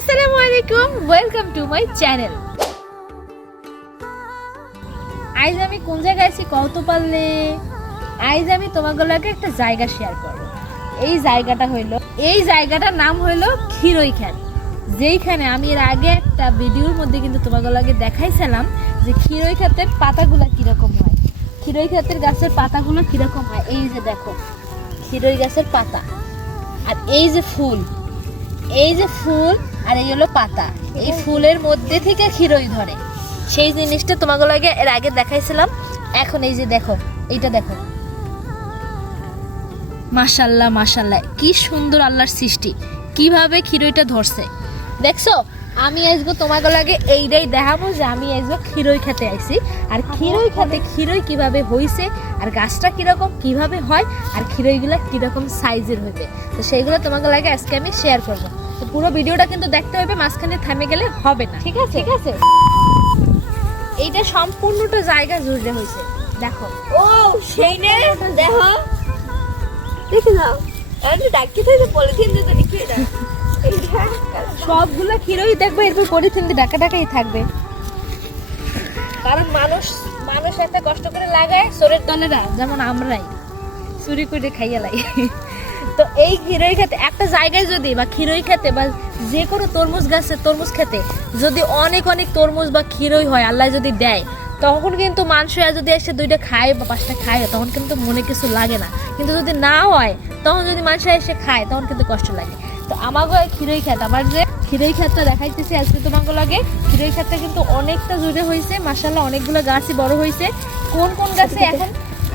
আসসালামু আলাইকুম, welcome to my channel. আজ আমি কোন জায়গায় আছি কত পারলে? আজ আমি তোমাদের লগে একটা জায়গা শেয়ার করব। এই জায়গাটার নাম হইলো খিরই ক্ষেত, যেইখানে আমি এর আগে একটা ভিডিওর মধ্যে কিন্তু তোমাদের লগে দেখাইছিলাম যে খিরই ক্ষেতের পাতাগুলো কিরকম হয়, খিরই ক্ষেতের গাছের পাতাগুলো কিরকম হয়। এই যে দেখো খিরই গাছের পাতা, আর এই যে ফুল আর এই হলো পাতা। এই ফুলের মধ্যে থেকে খিরই ধরে, সেই জিনিসটা তোমাকে লাগে এর আগে দেখাইছিলাম। এখন এই যে দেখো, এইটা দেখো, মাশাল্লাহ মাশাল্লাহ, কি সুন্দর আল্লাহর সৃষ্টি, কিভাবে খিরইটা ধরছে দেখছো। আমি আসবো তোমাকে লাগে এইটাই দেখাবো যে আমি আসবো খিরই খেতে আইছি, আর খিরই খেতে খিরই কিভাবে হইছে, আর গাছটা কিরকম কিভাবে হয়, আর খিরইগুলা কিরকম সাইজের হইবে, তো সেইগুলো তোমাকে লাগে আজকে আমি শেয়ার করবো। তো পুরো ভিডিওটা কিন্তু দেখতে হবে, মাঝখানে থেমে গেলে হবে না, ঠিক আছে? এইটা সম্পূর্ণটা জায়গা জুড়ে হয়েছে, দেখো। ও সেই নে দেখো, দেখে নাও আমি ডাকি থেকে পলিথিন দিয়ে লিখে এটা সবগুলা খিরই দেখবে এরপর পলিথিন দিয়ে ঢাকাই থাকবে, কারণ মানুষ এত কষ্ট করে লাগায়, চোরের দলেরা যেমন আমরাই চুরি করে খাইয়া লাই। তো এই খিরই খেতে একটা জায়গায় যদি বা খিরই খেতে বা যে কোনো তরমুজ গাছে তরমুজ খেতে যদি অনেক অনেক তরমুজ বা খিরই হয়, আল্লাহ যদি দেয়, তখন কিন্তু মানুষ যদি এসে দুইটা খায় বা পাঁচটা খায় তখন কিন্তু মনে কিছু লাগে না। কিন্তু যদি না হয়, তখন যদি মানুষ এসে খায় তখন কিন্তু কষ্ট লাগে। তো আমাকে খিরই খেত, আমার যে খিরই খেতটা দেখাইতেছি আজকে তোমাকে লাগে। খিরই খেতটা কিন্তু অনেকটা জুড়ে হয়েছে, মাশাআল্লাহ, অনেকগুলো গাছই বড় হয়েছে। কোন কোন গাছে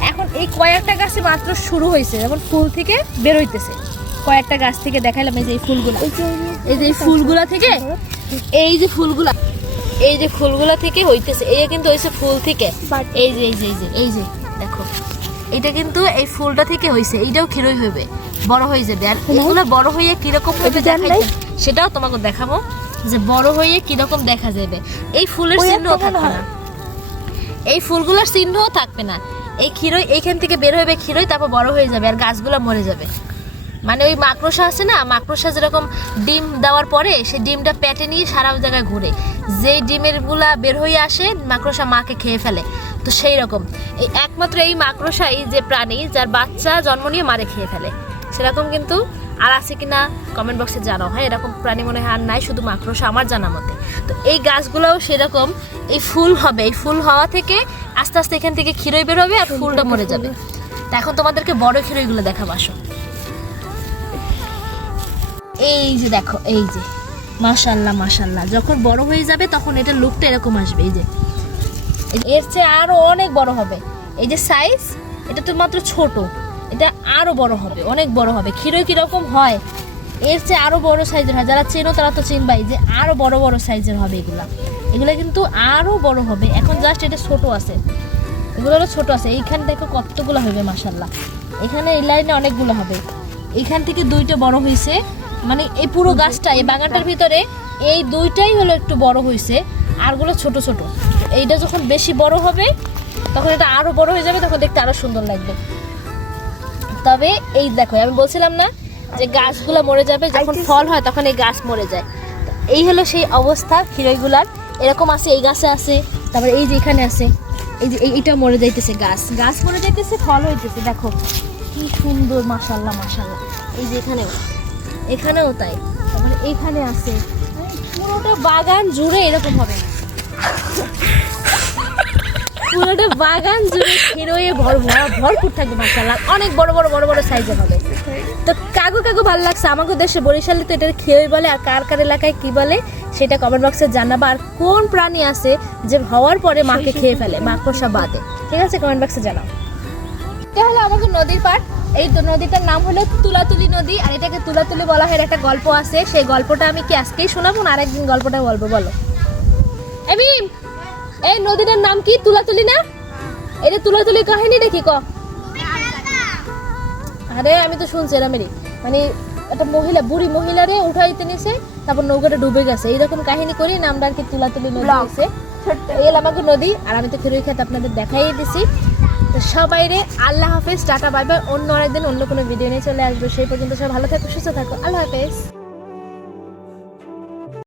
এখন এই কয়েকটা গাছে মাত্র শুরু হয়েছে, যেমন ফুল থেকে বের হইতেছে। কয়েকটা গাছ থেকে দেখাইলাম, এই যে এই ফুলগুলা, এই যে ফুলগুলা থেকে, এই যে ফুলগুলা থেকে হইতেছে, এই কিন্তু হইছে ফুল থেকে। এই যে দেখো, এটা কিন্তু এই ফুলটা থেকে হইছে, এইটাও খিরই হইবে, বড় হয়ে যাবে। আর এগুলো বড় হয়ে কিরকম হবে দেখাইতে, সেটাও তোমাকে দেখাবো যে বড় হয়ে কিরকম দেখা যাবে। এই ফুলের চিহ্নও থাকবে না, এই ফুলগুলোর চিহ্নও থাকবে না। এই খিরই এইখান থেকে বের হইবে খিরই, তারপর বড় হয়ে যাবে আর গাছগুলো মরে যাবে। মানে ওই মাকড়সা আছে না, মাকড়সা যেরকম ডিম দেওয়ার পরে সেই ডিমটা পেটে নিয়ে সারা জায়গায় ঘুরে, যেই ডিমের গুলা বের হয়ে আসে মাকড়সা মাকে খেয়ে ফেলে। তো সেই রকম এই একমাত্র এই মাকড়সাই যে প্রাণী যার বাচ্চা জন্ম নিয়ে মারে খেয়ে ফেলে, সেরকম কিন্তু আর আছে কিনা কমেন্ট বক্সে জানাও। হ্যাঁ, এরকম প্রাণী মনে হয় আর নাই, শুধু মাকড়সা আমার জানা মতে। তো এই গাছগুলোও সেরকম, এই ফুল হবে, এই ফুল হওয়া থেকে আস্তে আস্তে এখান থেকে খিরই বের হবে আর ফুলটা মরে যাবে। তা এখন তোমাদেরকে বড় খিরইগুলো দেখাবো, আসো। এই যে দেখো, এই যে মাশাআল্লাহ মাশাআল্লাহ, যখন বড় হয়ে যাবে তখন এটা লুকটা এরকম আসবে। এই যে এর চেয়ে আরো অনেক বড় হবে। এই যে সাইজ, এটা তো মাত্র ছোট, এটা আরো বড় হবে, অনেক বড় হবে। খিরই কিরকম হয়, এর চেয়ে আরো বড় সাইজের হয়, যারা চেনো তারা তো চিনবাই যে আরো বড় বড় সাইজের হবে এগুলা কিন্তু আরো বড় হবে। এখন জাস্ট এটা ছোট আছে, এগুলো ছোট আছে। এইখানে দেখো কতগুলো হবে মাশাআল্লাহ, এখানে এই লাইনে অনেকগুলো হবে। এইখান থেকে দুইটা বড় হয়েছে, মানে এই পুরো গাছটা, এই বাগানটার ভিতরে এই দুইটাই হলো একটু বড় হয়েছে, আরগুলো ছোট ছোট। এইটা যখন বেশি বড় হবে তখন এটা আরো বড় হয়ে যাবে, তখন দেখতে আরো সুন্দর লাগবে। তবে এই দেখো, আমি বলছিলাম না যে গাছগুলো মরে যাবে, যখন ফল হয় তখন এই গাছ মরে যায়। এই হলো সেই অবস্থা খিরইগুলার। এরকম আছে, এই গাছে আছে, তারপরে এই যে এখানে আছে, এই যে এইটা মরে যাইতেছে, গাছ মরে যাইতেছে, ফল হইতেছে। দেখো কি সুন্দর, মাশাআল্লাহ মাশাআল্লাহ। এই যে এখানেও তাই, তারপরে এইখানে আছে, পুরোটা বাগান জুড়ে এরকম হবে, পুরোটা বাগান জুড়ে খিরই ভরপুর থাকবে মাশাআল্লাহ, অনেক বড় বড় সাইজের হবে। তো কাগু ভালো লাগছে। আমাকে দেশে বরিশালে তো এটার খিরই বলে, আর কার এলাকায় কি বলে সেটা কমেন্ট বক্সে জানাবা। আর কোন প্রাণী আছে যে হওয়ার পরে মাকে খেয়ে ফেলে, মাকড়সা বাদে, ঠিক আছে? কমেন্ট বক্সে জানাও। এটা হলো আমাকে নদীর পাড়, এই তো নদীটার নাম হলো তুলাতুলি নদী, আর এটাকে তুলাতুলি বলা হয়। একটা গল্প আছে, সেই গল্পটা আমি কি আজকেই শোনাবো না আরেকদিন গল্পটা বলবো? বলো এমিম, এই নদীটার নাম কি? তুলাতুলি না? এটা তুলাতুলি কাহিনীটা কি ক? আরে আমি তো শুনছি এরমেরই, মানে একটা বুড়ি মহিলারে উঠাইতে নিছে, তারপর নৌকাটা ডুবে গেছে, এইরকম কাহিনী করি নামটা আর কি তুলাতুলি নদী হয়েছে। এই আমাকে নদী, আর আমি তো খিরই খেত আপনাদের দেখাই দিছি। তো সবাই রে আল্লাহ হাফেজ, টাটা বাই বাই। অন্য আরেকদিন অন্য কোনো ভিডিও নিয়ে চলে আসবো। সেই পর্যন্ত সব ভালো থাকো, সুস্থ থাকো, আল্লাহ হাফেজ।